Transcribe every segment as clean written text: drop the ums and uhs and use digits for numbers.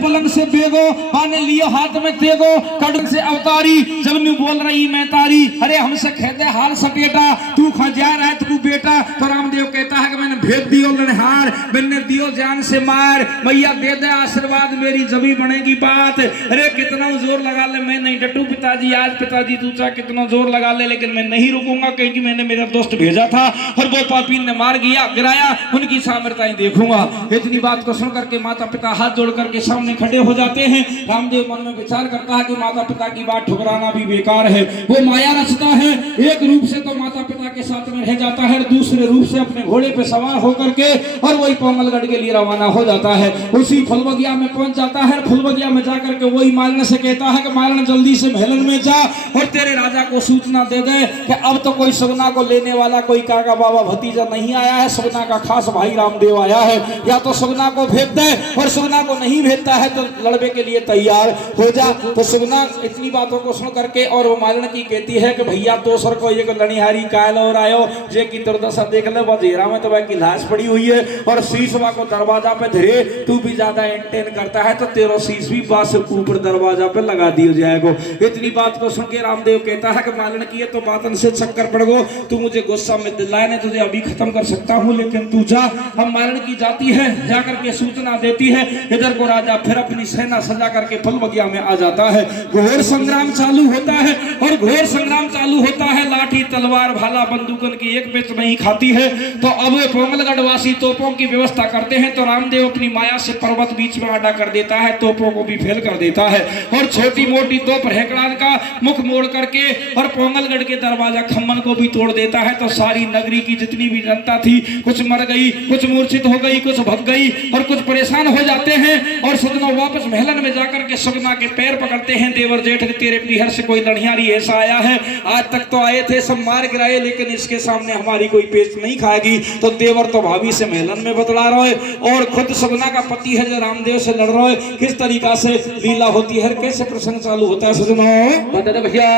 पलंग से बेगो आने लियो हाथ में तेगो कड़क से अवतारी जब न्यू बोल रही मैं तारी। अरे हमसे कहते हाल सपेटा तू खा जा रहा है तू बेटा। तो रामदेव कहता है कि मैंने भेज दियो लनहार मैंने दियो जान से मार मैया दे दे आशीर्वाद मेरी जभी बनेगी बात। अरे कितना जोर लगा ले मैं नहीं डटू पिताजी आज पिताजी तू चाहे कितना जोर लगा ले लेकिन मैं नहीं रुकूंगा क्योंकि मैंने मेरा दोस्त भेजा था और वो पापी ने मार गिराया उनकी सामर्थ्यताएं देखूंगा। इतनी बात को सुन करके माता पिता हाथ जोड़ करके सामने खड़े हो जाते हैं। रामदेव मन में विचार करता है कि माता पिता की बात ठुकराना भी बेकार है। वो माया रचता है एक रूप से तो माता पिता के साथ में रह जाता है दूसरे रूप से अपने घोड़े पे सवार होकर के और वही पोंगलगढ़ के लिए रवाना हो जाता है। उसी फुलबगिया में पहुंच जाता है। फुलबगिया में जाकर के वही मालन से कहता है कि मालन जल्दी से महलन में जा और तेरे राजा को सूचना दे दे कि अब तो कोई सगना को लेने वाला कोई काका बाबा भतीजा नहीं आया है सगना का खास भाई रामदेव आया है। या तो सगना को भेज दे और सगना को नहीं भेजता है तो लड़ने के लिए तैयार हो जा। तो सगना इतनी बातों को सुन करके और वो मालन की कहती है कि भैया दोसर को ये लड़िहारी कायल और आयो जे की दुर्दशा देख ले वजेरा में तो वह की लाश पड़ी हुई है और शीशवा को दरवाजा पे धरे तू भी ज्यादा एंटेन करता है तो तेरा शीश भी बास ऊपर दरवाजा पे लगा दिया जाएगा। इतनी बात को सुन के रामदेव कहता है कि मालन की तो बातन से चक्कर पड़ गो तू मुझे गुस्सा में दिलाए ने तुझे अभी खत्म कर सकता हूँ लेकिन तू जा। हम मालन की जाती है जाकर के सूचना देती है इधर को राजा फिर अपनी सेना सजा करके फुलबगिया में आ जाता है। घोर संग्राम चालू होता है और घोर संग्राम चालू होता है। लाठी तलवार भाला बंदूकन की एक बेच नहीं खाती है। तो अब पोंगलगढ़ वासी तोपों की व्यवस्था करते हैं तो रामदेव अपनी माया से पर्वत बीच में आड़ा कर देता है तोपों को भी फेल कर देता है और छोटी मोटी तोप हेकड़ान का मुख मोड़ करके और पोंगलगढ़ के दरवाजा खम्मन को भी तोड़ देता है। तो सारी नगरी की जितनी भी जनता थी कुछ मर गई कुछ मूर्छित हो गई कुछ भग गई और कुछ परेशान हो जाते हैं और सदनों वापस महलन में जाकर के सगना के पैर पकड़ते हैं। देवर जेठ तेरे पीहर से कोई लड़ियारी ऐसा आया है आज तक तो आए थे सब मार गिराए लेकिन इसके सामने हमारी कोई पेच नहीं खाएगी। तो देवर तो भाभी से महलन में बतला रहा है और खुद सगना का पति है जो रामदेव से लड़ रहा है। किस तरीका से लीला होती है कैसे प्रसंग चालू होता है सजनों बता दे भैया।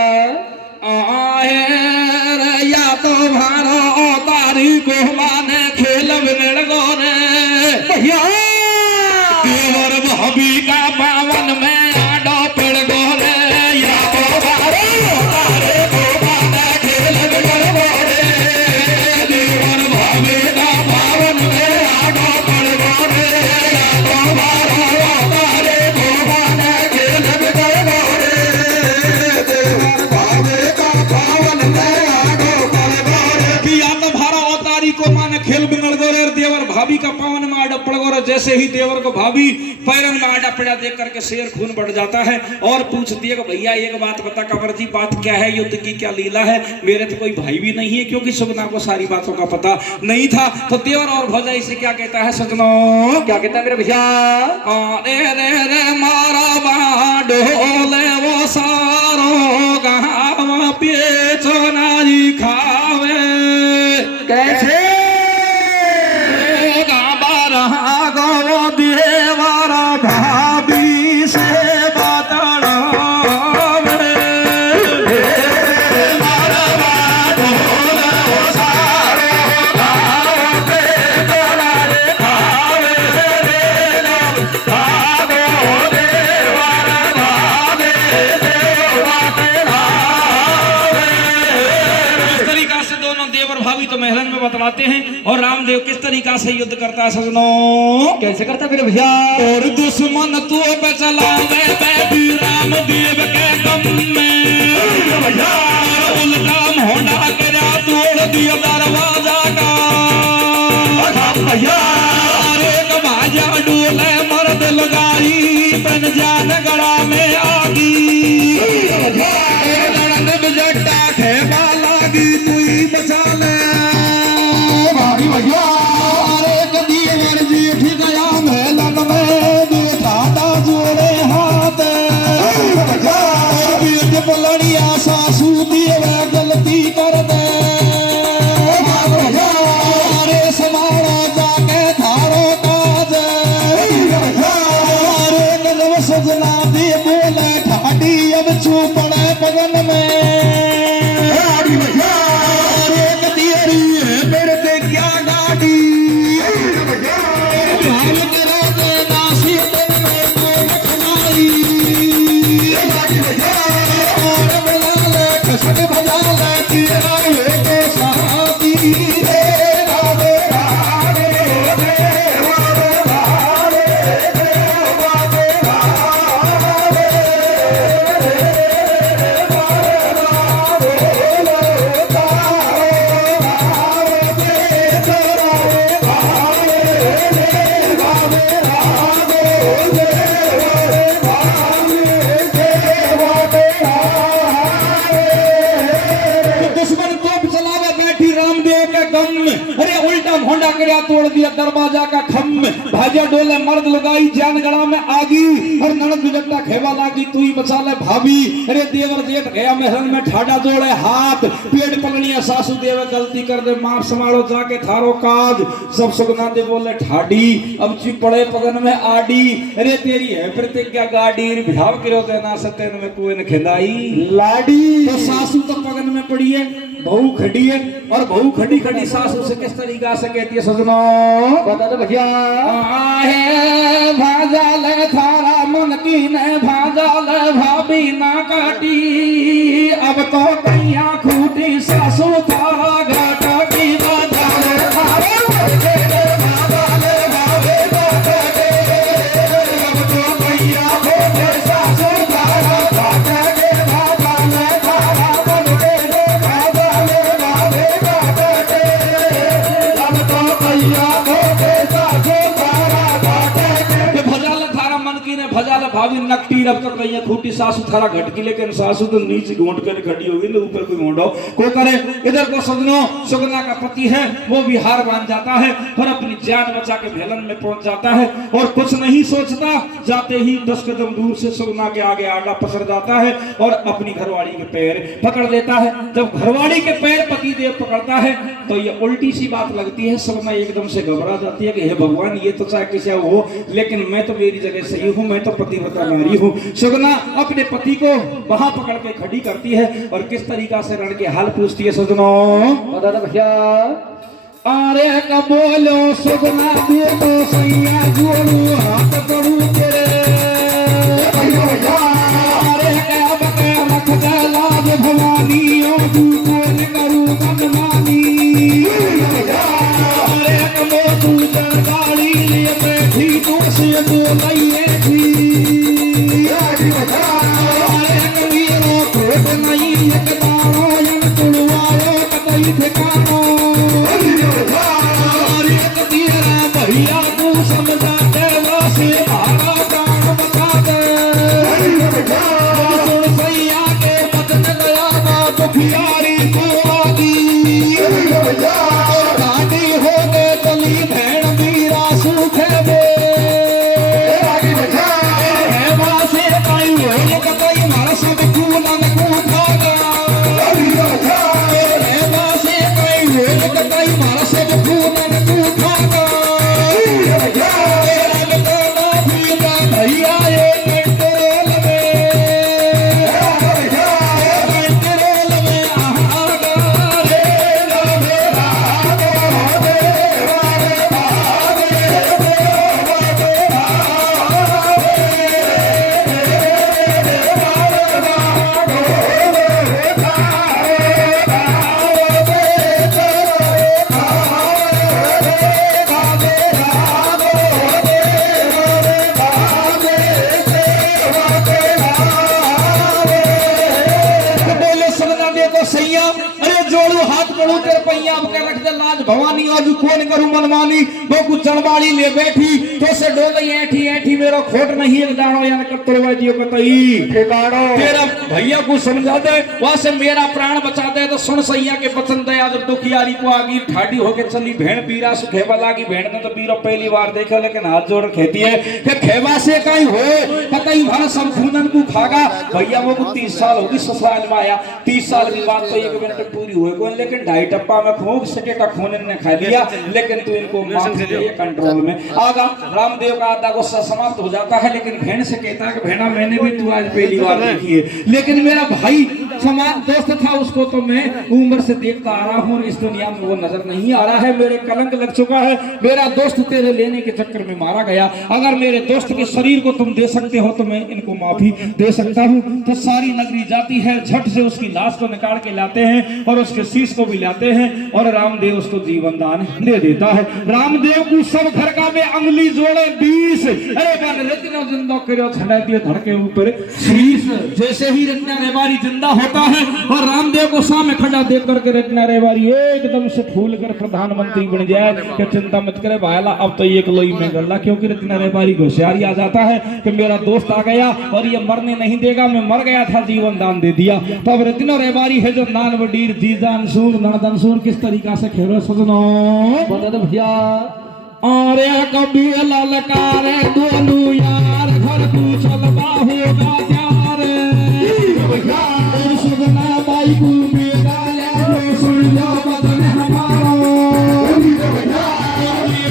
या तो भारो तारी को माने खेल भैया देवर भाभी का पावन में आडो पेड़ गोरे या तो भारो तारी को माने खेल गोरे देवर भाभी का पावन में आडो पेड़ गोरे या तो भारो तारी को माने खेल गोरे देवर भाभी का पावन में आडो पेड़ गोरे या तो भारो तारी को माने खेल बिगड़ गोरे देवर भाभी का पावन में आडो पड़ गोरे। जैसे ही देवर को भाभी पैरन में आड़ा पेड़ा देख करके शेर खून बढ़ जाता है और पूछती है कि भैया एक बात बता कंवर जी बात क्या है युद्ध की क्या लीला है। मेरे तो कोई भाई भी नहीं है क्योंकि सगना को सारी बातों का पता नहीं था। तो देवर और भौजाई से क्या कहता है सजनों क्या कहता है मेरे भैया रे रे रे मारा बाडोले वो सारो गावा पेचो नारी खावे कैसे देवारा भाभी से बतड़ा तो महलन में बतलाते हैं और रामदेव किस तरीका से युद्ध करता है सजनों कैसे करता फिर भैया। और दुश्मन तू पे चला मैं रामदेव के गम में उल्टा मोहना गिरा तोड़ दिया दरवाजा का भैया एक भाजा डोले मर्द लगाई बन जान गड़ा में आगी बढ़िया सासू देवे गलती कर दे अरे समारो जाके थारो काज अरे गलव सजना दे बोले ठाडी अब छू पड़े पगन में अरे कतियरी है मेरे ते क्या गाड़ी हाल करो दे नासी दिन में कोई खनाई और बना ले कसक बजा ले तेरा ये के साथी रे राधे राधे अरे उल्टा भोंडा करया तोड़ दिया दरवाजा का खम भाजा डोले मर्द लगाई जान गड़ा में आगी और ननद बिगड़ता खेवा लागी तू ही बचा ले भाभी अरे देवर जेठ गया महल में ठाडा जोड़े हाथ पेड़ पलनिया सासू देवे गलती कर दे मां संभालो जाके थारो काज सब सुगना दे बोले ठाडी अब ची पड़े पगन में आडी अरे तेरी है प्रतिज्ञा गाड़ी भाव करो ते ना सतेन में कोई न खिंदाई लाडी तो सासू तो पगन में पड़ी है बहू खड़ी है और बहू खड़ी खड़ी सासू से किस तरीका से कहती है सजनो बता दो भैया आहे भाजाल थारा मन की ने भाजाल भाभी ना काटी अब तो कैया खूटी सासू थारा घाटा की भाजाल थारा भाजाल भाभी ना काटी अब तो कैया खूटी सासू थारा घाटा की भाजाल थारा मन के भजाल भाभी नकटी रब तक कहीं खूटी सासू थारा घटकी लेकिन सासू तो नीचे घोंट कर खड़ी होगी ना ऊपर कोई घोंटो को करे इधर को सजनो सुगना का पति है वो भी हार मान जाता है और अपनी जान बचा के भेलन में पहुंच जाता है और कुछ नहीं सोचता जाते ही 10 कदम दूर से सुगना के आगे आड़ा पसर जाता है और अपनी घरवाड़ी के पैर पकड़ लेता है जब घरवाड़ी के पैर पति देव पकड़ता है तो ये उल्टी सी बात लगती है सुगना एकदम से घबरा जाती है कि हे भगवान ये तो चाहे किसी हो लेकिन मैं तो मेरी जगह सही हूँ मैं तो पतिव्रता नारी हूँ सुगना अपने पति को वहां पकड़ के खड़ी करती है और किस तरीका से रण के हाल पूछती है सजनो भैया अरे कबोलो सुगना दे तो सैया जोड़ू हाथ करू तेरे अरे अब के रख दे लाज भवानी ओ तू कोन करू मनमानी अरे कबो तू गाड़ी ले बैठी तो से बोलाइए थी अरे कबीरो कोट नहीं एक दारो यन तुड़वायो कतई ठिकानो अरे कबीरा भैया तू समझा दे से भागा प्राण बचा दे सुन सैया के बदन गया ना दुखियारी को आगी गाड़ी हो गए चली भेड़ मीरा सूखे दे हाथ पड़ू तेरे पैया अब के रख दे लाज भवानी आज कौन करूं मनमानी वो कुछ जड़वाड़ी ले बैठी तो से डोले ऐठी ऐठी मेरा खोट नहीं एक दाड़ो यार करतरवा दियो कतई ठिकानो तेरा भैया को समझा दे वहां से मेरा प्राण बचा दे तो सुन सैया के वचन दे आज दुखियारी को आगी ठाडी होके चली भेड़ पीरा सुखेवा लागी भेड़ ने तो पीरो पहली बार देखो लेकिन हाथ जोड़ खेती है कि खेवा से कहीं हो कतई भर संपूर्णन को खागा भैया वो 30 साल होगी ससुराल में आया 30 साल की बात तो 1 मिनट पूरी हुई कोई लेकिन 2.5 टप्पा में खूब सके का खून ने खा लिया लेकिन तू इनको माफ दे कंट्रोल में आगा रामदेव का आधा गुस्सा समाप्त हो जाता है लेकिन भेड़ से कहता है कि भेड़ा मैंने भी तू आज पहली बार देखी है लेकिन मेरा भाई समान दोस्त था उसको तो मैं उम्र से देखता आ रहा हूँ इस दुनिया में वो नजर नहीं आ रहा है मेरे कलंक लग चुका है मेरा दोस्त तेरे लेने के चक्कर में मारा गया अगर मेरे दोस्त के शरीर को तुम दे सकते हो तो मैं इनको माफी दे सकता हूँ तो सारी नगरी जाती है झट से उसकी लाश को निकाल के लाते हैं और उसके शीश को भी लाते हैं और रामदेव उसको जीवन दान दे देता है रामदेव को सब घर का में अंगुली जोड़े 20 अरे बन रत्ना जिंदा करो छड़ा दियो धड़ के ऊपर शीश जैसे ही रत्ना रेवारी जिंदा होता है और रामदेव को सामने खड़ा देख करके रत्ना रेवारी एकदम से फूल कर प्रधानमंत्री बन जाए कि चिंता मत करे भाईला अब तो एक लोई में गल्ला क्योंकि रत्ना रेवारी होशियारी आ जाता है कि मेरा दोस्त आ गया और ये मरने नहीं देगा मैं मर गया था जीवन दान दे दिया तो अब रत्ना रेवारी है जो नान वडीर जीजान सूर नरदन सूर किस तरीका से खेलो सजनो बता दो भैया अरे कभी ललकार दोनों यार घर पूछल होगा प्यार सजना बाई को मेरा ले सुन लो बदन हमारा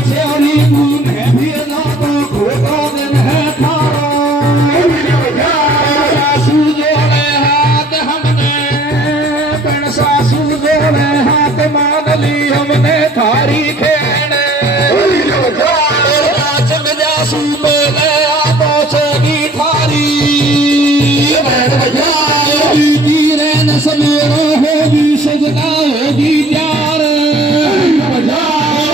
चोरी गुन है भी ना तो खोटा दिन है थारा सासू जोड़े हाथ हमने पण सासू जोड़े हाथ मान ली हमने थारी खेने सवेरा होगी सजना होगी प्यार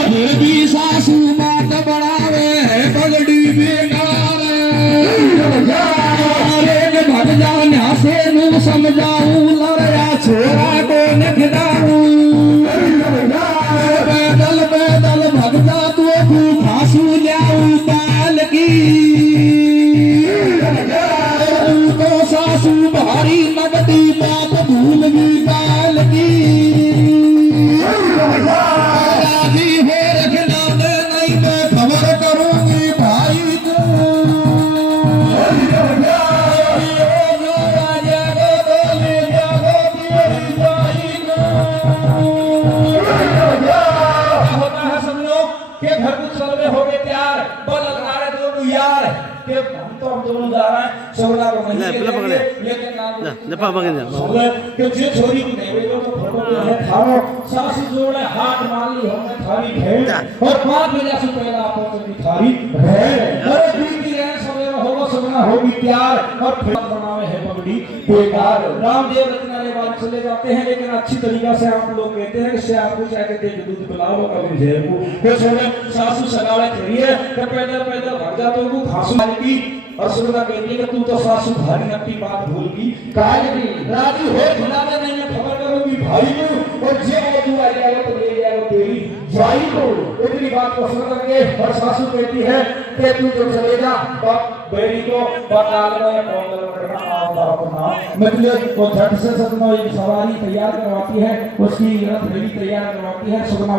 फिर भी सासू मात बढ़ावे है पगड़ी बेकार भग जाने से नु समझाऊं लड़या छोरा को न खिलाऊं पैदल पैदल भग जा तू फांसू जाऊं बाल की तो सासू भारी नगदी बाप भूल भी काल की राजी हो रखना दे नहीं मैं खबर करूंगी भाई को होता है सब लोग के घर कुछ चल रहे हो गए तैयार बल लगा रहे दोनों यार के हम तो हम दोनों जा रहे हैं सोना को नहीं लेकिन ना पकड़ के जे छोरी की नहीं तो फोटो है थारो सासू जोड़े हाथ माली हमने थारी भेड़ और 5 बजे से पहले पहुंची थारी भेड़ अरे बीती रहे सवेरा होगा सगना होगी तैयार और फिर बनावे है पगड़ी बेकार रामदेव रत्ना रेवारी चले जाते हैं लेकिन अच्छी तरीका से आप लोग कहते हैं कि से आपको जाके देख दूध पिलाओ कभी जेल को फिर सोने सासू सगावे खड़ी है कि पैदल पैदल भाग जा तो को घासू की और सुनना कहती है कि तू तो सासू भारी नट्टी बात भूल गई काहे भी राजी हो खिलाने नहीं मैं खबर करूंगी भाई को और जे वो तू आ जाएगा तो ले जाएगा तेरी जाई को इतनी बात को सुन करके और सासू कहती है कि तू तो चले जा बाप बेटी को बकाल में मंगल करना अपना मतलब वो झट से सतना एक सवारी तैयार करवाती है उसकी रथ रेडी तैयार करवाती है सुगमा